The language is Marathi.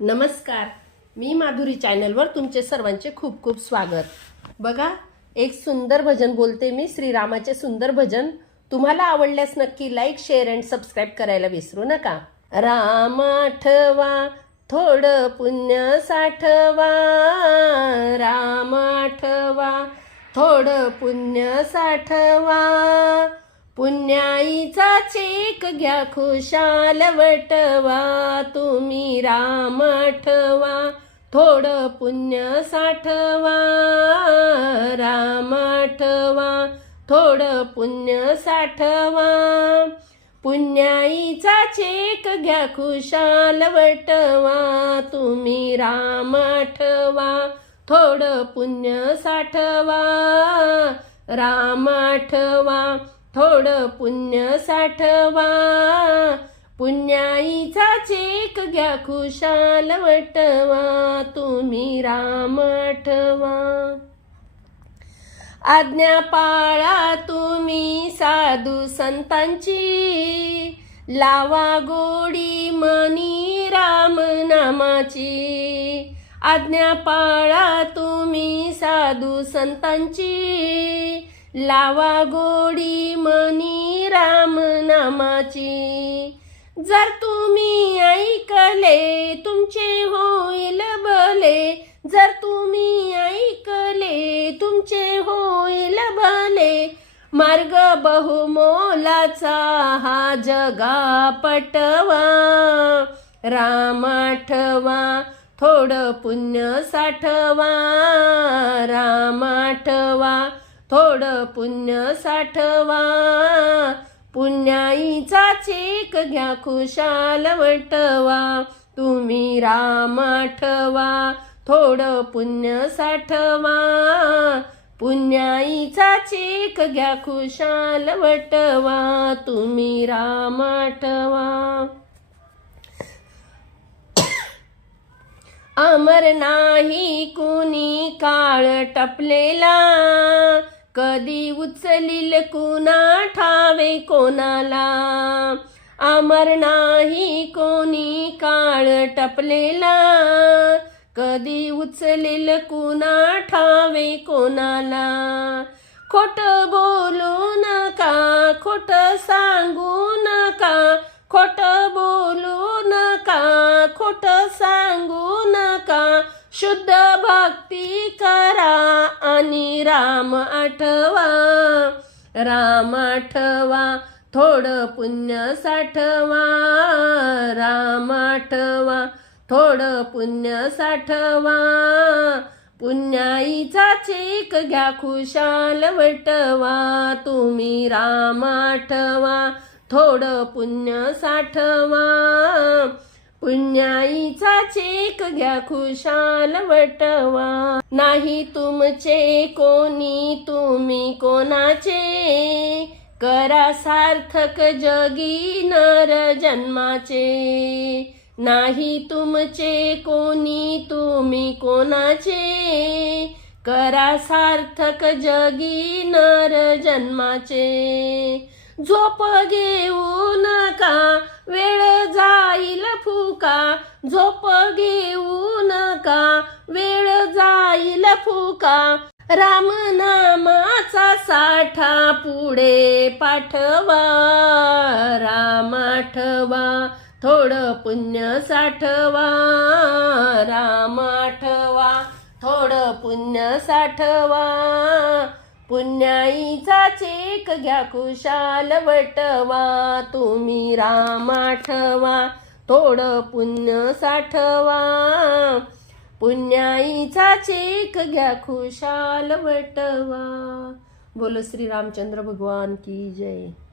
नमस्कार, मी माधुरी चॅनलवर तुमचे सर्वांचे खूप खूप स्वागत. बघा, एक सुंदर भजन बोलते मी, श्रीरामाचे सुंदर भजन. तुम्हाला आवडल्यास नक्की लाईक, शेअर अँड सबस्क्राईब करायला विसरू नका. राम आठवा, थोडं पुण्य साठवा. राम आठवा, थोडं पुण्य साठवा. पुण्याईचा चेक घ्या, खुशाल वटवा. तुम्ही राम आठवा, थोडं पुण्य साठवा. राम आठवा, थोडं पुण्य साठवा. पुण्याईचा चेक घ्या, खुशाल वटवा. तुम्ही राम आठवा, थोडं पुण्य साठवा. राम आठवा, थोडं पुण्य साठवा. पुण्याईचा चेक घ्या, खुशाल वटवा. तुम्ही राम आठवा. आज्ञा पाळा तुम्ही साधू संतांची. लावा गोडी मनी राम नामाची. आज्ञा पाळा तुम्ही साधू संतांची. लावा गोडी मनी राम नामाची. जर तुम्ही ऐकले तुमचे होईल भले. जर तुम्ही ऐकले तुमचे होईल भले. मार्ग बहुमोलाचा हा जगा पटवा. राम आठवा, थोडं पुण्य साठवा. राम आठवा, थोडं पुण्य साठवा. पुण्याईचा चेक घ्या, खुशाल वटवा. तुम्ही राम आठवा, थोडं पुण्य साठवा. पुण्याईचा चेक घ्या, खुशाल वटवा. तुम्ही राम आठवा. अमर नाही कुणी काळ टपलेला. कधी उचलील कुणा ठावे कोणाला. अमर नाही कोणी काळ टपलेला. कधी उचलील कुणा ठावे कोणाला. खोट बोलू नका, खोट सांगू नका. खोट बोलू नका, खोट सांगू नका. शुद्ध भक्ती करा आणि राम आठवा. राम आठवा, थोडं पुण्य साठवा. राम आठवा, थोडं पुण्य साठवा. पुण्याईचा चेक घ्या, खुशाल वटवा. तुम्ही राम आठवा, थोडं पुण्य साठवा. पुण्याईचा चेक घ्या, खुशाल वटवा. नाही तुमचे कोणी तुम्ही कोणाचे. करा सार्थक जगी नर जन्माचे. नाही तुमचे कोणी तुम्ही कोणाचे. करा सार्थक जगी नर जन्माचे. झोप घेऊ नका, वेळ जाईल फुका. झोप घेऊ नका, वेळ जाईल फुका. राम नामाचा साठा पुढे पाठवा. राम आठवा, थोडं पुण्य साठवा. राम आठवा, थोडं पुण्य साठवा. पुण्याईचा चेक घ्या, खुशाल वटवा. तुम्ही राम आठवा, थोडं पुण्य साठवा. पुण्याईचा चेक घ्या, खुशाल वटवा. बोलो श्री रामचंद्र भगवान की जय.